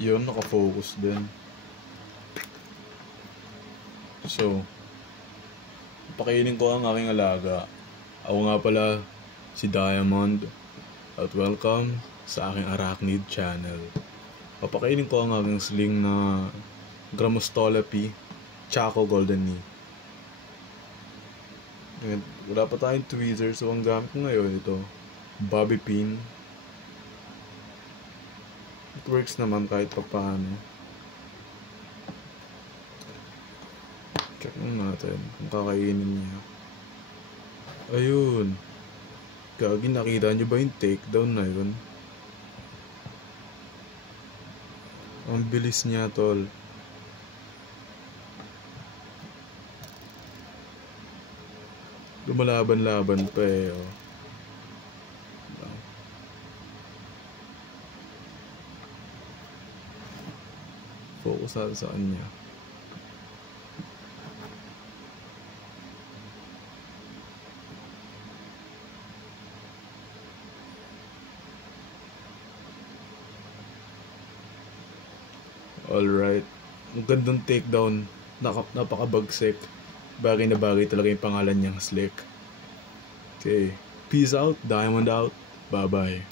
Yun, nakafocus din. So, pakainin ko ang aking alaga. Ako nga pala si Diamond at welcome sa aking Arachnid channel. Papakainin ko ang aking sling na Grammostolepy Chaco Golden Knee. And wala pa tayong tweezer, so ang gamit ko ngayon ito, bobby pin. It works naman kahit pa paano. Check natin kung kakainin niya. Ayun. Gagi, nakita niyo ba yung takedown na yun? Ang bilis niya, tol. Lumalaban-laban pa eh. Oh. Focus natin sa kanya. Alright. Ang gandang takedown. Napakabagsik. Bagay na bagay talaga yung pangalan niyang Slick. Okay. Peace out. Diamond out. Bye-bye.